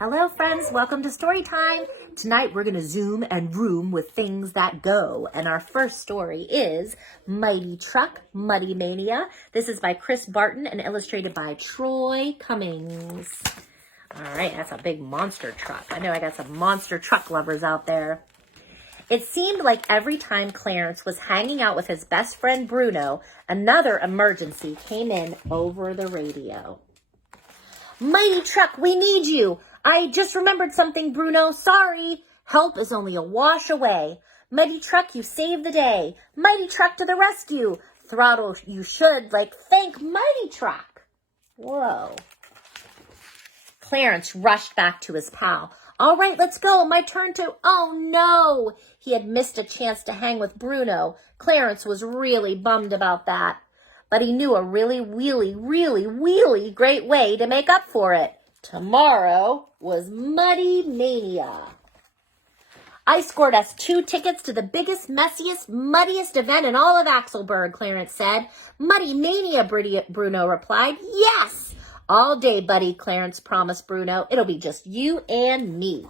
Hello friends, welcome to story time. Tonight we're going to zoom and vroom with things that go. And our first story is Mighty Truck, Muddy Mania. This is by Chris Barton and illustrated by Troy Cummings. All right, that's a big monster truck. I know I got some monster truck lovers out there. It seemed like every time Clarence was hanging out with his best friend Bruno, another emergency came in over the radio. Mighty Truck, we need you. I just remembered something, Bruno. Sorry. Help is only a wash away. Mighty Truck, you saved the day. Mighty Truck to the rescue. Throttle, you should, thank Mighty Truck. Whoa. Clarence rushed back to his pal. All right, let's go. My turn to... Oh, no. He had missed a chance to hang with Bruno. Clarence was really bummed about that. But he knew a really great way to make up for it. Tomorrow was Muddy Mania. I scored us 2 tickets to the biggest, messiest, muddiest event in all of Axelberg, Clarence said. Muddy Mania, Bruno replied. Yes! All day, buddy, Clarence promised Bruno. It'll be just you and me.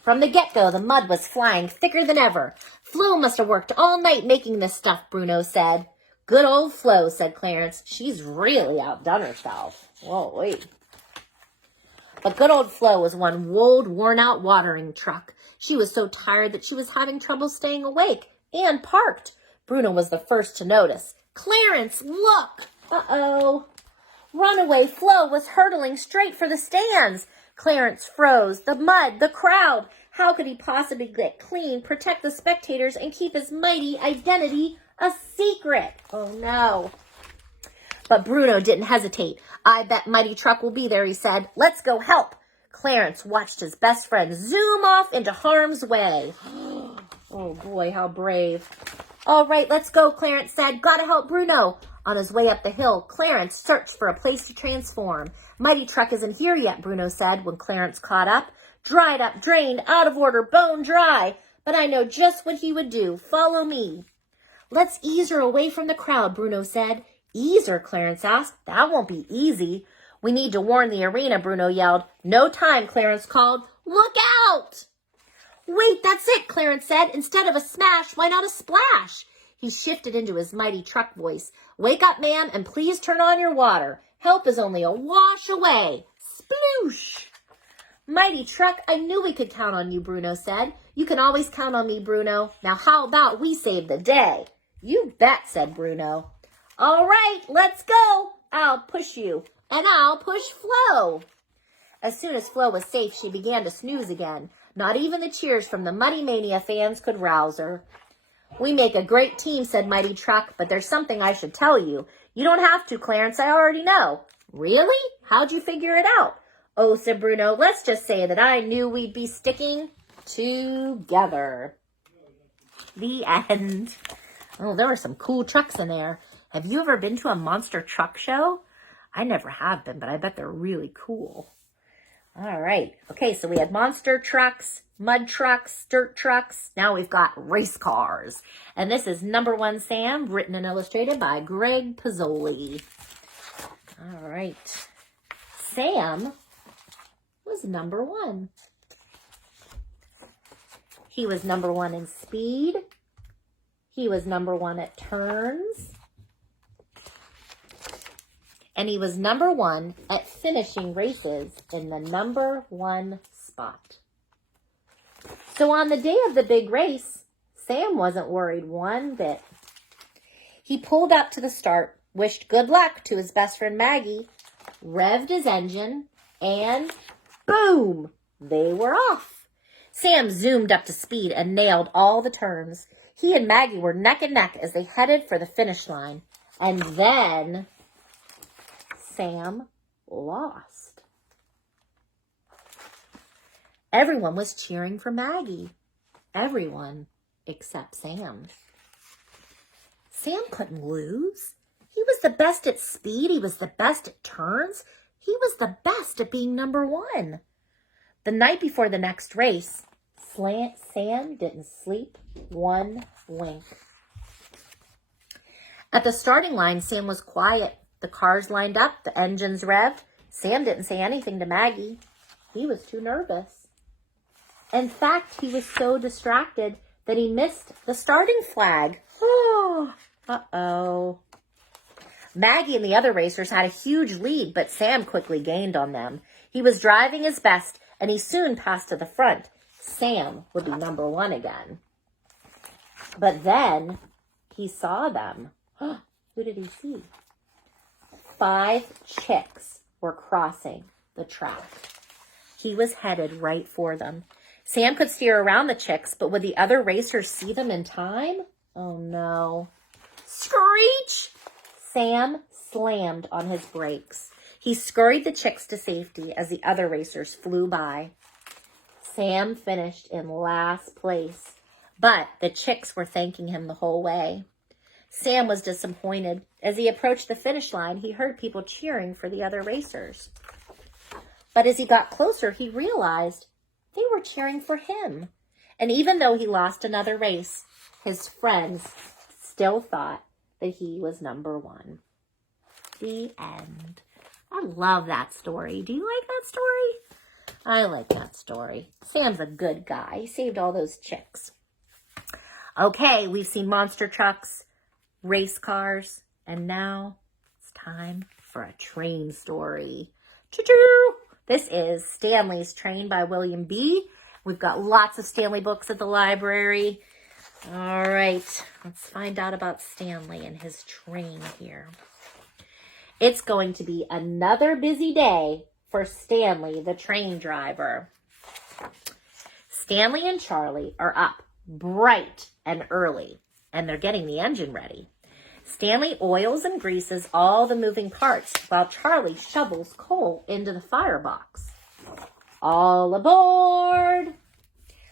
From the get-go, the mud was flying thicker than ever. Flo must have worked all night making this stuff, Bruno said. Good old Flo, said Clarence. She's really outdone herself. Whoa, wait. But good old Flo was one old, worn-out watering truck. She was so tired that she was having trouble staying awake and parked. Bruno was the first to notice. Clarence, look! Uh-oh. Runaway Flo was hurtling straight for the stands. Clarence froze. The mud, the crowd. How could he possibly get clean, protect the spectators, and keep his mighty identity a secret? Oh, no. But Bruno didn't hesitate. I bet Mighty Truck will be there, he said. Let's go help. Clarence watched his best friend zoom off into harm's way. Oh, boy, how brave. All right, let's go, Clarence said. Gotta help Bruno. On his way up the hill, Clarence searched for a place to transform. Mighty Truck isn't here yet, Bruno said when Clarence caught up. Dried up, drained, out of order, bone dry. But I know just what he would do. Follow me. Let's ease her away from the crowd, Bruno said. Ease her, Clarence asked. That won't be easy. We need to warn the arena, Bruno yelled. No time, Clarence called. Look out! Wait, that's it, Clarence said. Instead of a smash, why not a splash? He shifted into his Mighty Truck voice. Wake up, ma'am, and please turn on your water. Help is only a wash away. Sploosh! Mighty Truck, I knew we could count on you, Bruno said. You can always count on me, Bruno. Now how about we save the day? You bet, said Bruno. All right, let's go. I'll push you, and I'll push Flo. As soon as Flo was safe, she began to snooze again. Not even the cheers from the Muddy Mania fans could rouse her. We make a great team, said Mighty Truck, but there's something I should tell you. You don't have to, Clarence, I already know. Really? How'd you figure it out? Oh, said Bruno, let's just say that I knew we'd be sticking together. The end. Oh, there were some cool trucks in there. Have you ever been to a monster truck show? I never have been, but I bet they're really cool. All right. Okay, so we had monster trucks, mud trucks, dirt trucks. Now we've got race cars. And this is Number 1 Sam, written and illustrated by Greg Pizzoli. All right. Sam was number 1. He was number 1 in speed. He was number 1 at turns. And he was number 1 at finishing races in the number 1 spot. So on the day of the big race, Sam wasn't worried one bit. He pulled up to the start, wished good luck to his best friend Maggie, revved his engine, and boom, they were off. Sam zoomed up to speed and nailed all the turns. He and Maggie were neck and neck as they headed for the finish line. And then Sam lost. Everyone was cheering for Maggie. Everyone except Sam. Sam couldn't lose. He was the best at speed. He was the best at turns. He was the best at being number 1. The night before the next race, Sam didn't sleep one wink. At the starting line, Sam was quiet. The cars lined up, the engines revved. Sam didn't say anything to Maggie. He was too nervous. In fact, he was so distracted that he missed the starting flag. Oh, uh-oh. Maggie and the other racers had a huge lead, but Sam quickly gained on them. He was driving his best, and he soon passed to the front. Sam would be number 1 again. But then he saw them. Who did he see? 5 chicks were crossing the track. He was headed right for them. Sam could steer around the chicks, but would the other racers see them in time? Oh no. Screech! Sam slammed on his brakes. He scurried the chicks to safety as the other racers flew by. Sam finished in last place, but the chicks were thanking him the whole way. Sam was disappointed. As he approached the finish line, he heard people cheering for the other racers. But as he got closer, he realized they were cheering for him. And even though he lost another race, his friends still thought that he was number 1. The end. I love that story. Do you like that story? I like that story. Sam's a good guy. He saved all those chicks. Okay, we've seen monster trucks, race cars, and now it's time for a train story. Choo-choo! This is Stanley's Train by William B. We've got lots of Stanley books at the library. All right, let's find out about Stanley and his train here. It's going to be another busy day for Stanley, the train driver. Stanley and Charlie are up bright and early, and they're getting the engine ready. Stanley oils and greases all the moving parts while Charlie shovels coal into the firebox. All aboard!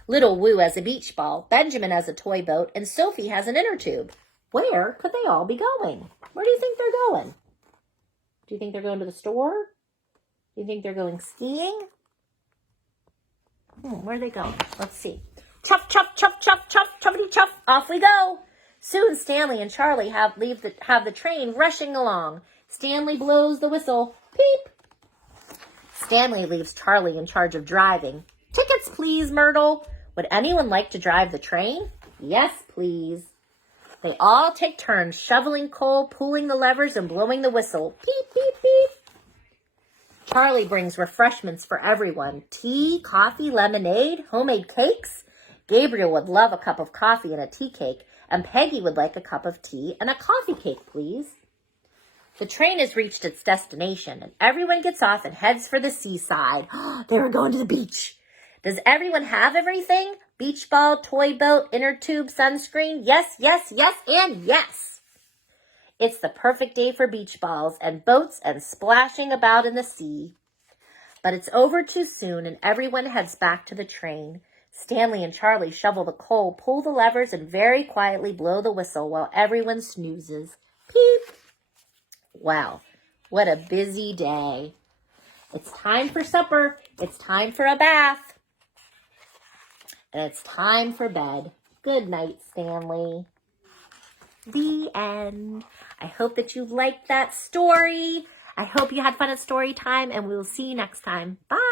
Little Woo has a beach ball, Benjamin has a toy boat, and Sophie has an inner tube. Where could they all be going? Where do you think they're going? Do you think they're going to the store? Do you think they're going skiing? Where are they going? Let's see. Chuff, chuff, chuff, chuff, chuff, chuffity chuff. Off we go. Soon Stanley and Charlie have the train rushing along. Stanley blows the whistle. Peep. Stanley leaves Charlie in charge of driving. Tickets, please, Myrtle. Would anyone like to drive the train? Yes, please. They all take turns shoveling coal, pulling the levers, and blowing the whistle. Beep, beep, beep. Charlie brings refreshments for everyone. Tea, coffee, lemonade, homemade cakes. Gabriel would love a cup of coffee and a tea cake, and Peggy would like a cup of tea and a coffee cake, please. The train has reached its destination, and everyone gets off and heads for the seaside. They were going to the beach. Does everyone have everything? Beach ball, toy boat, inner tube, sunscreen? Yes, yes, yes, and yes. It's the perfect day for beach balls and boats and splashing about in the sea. But it's over too soon, and everyone heads back to the train. Stanley and Charlie shovel the coal, pull the levers, and very quietly blow the whistle while everyone snoozes. Peep! Wow, what a busy day. It's time for supper. It's time for a bath. And it's time for bed. Good night, Stanley. The end. I hope that you liked that story. I hope you had fun at story time, and we will see you next time. Bye.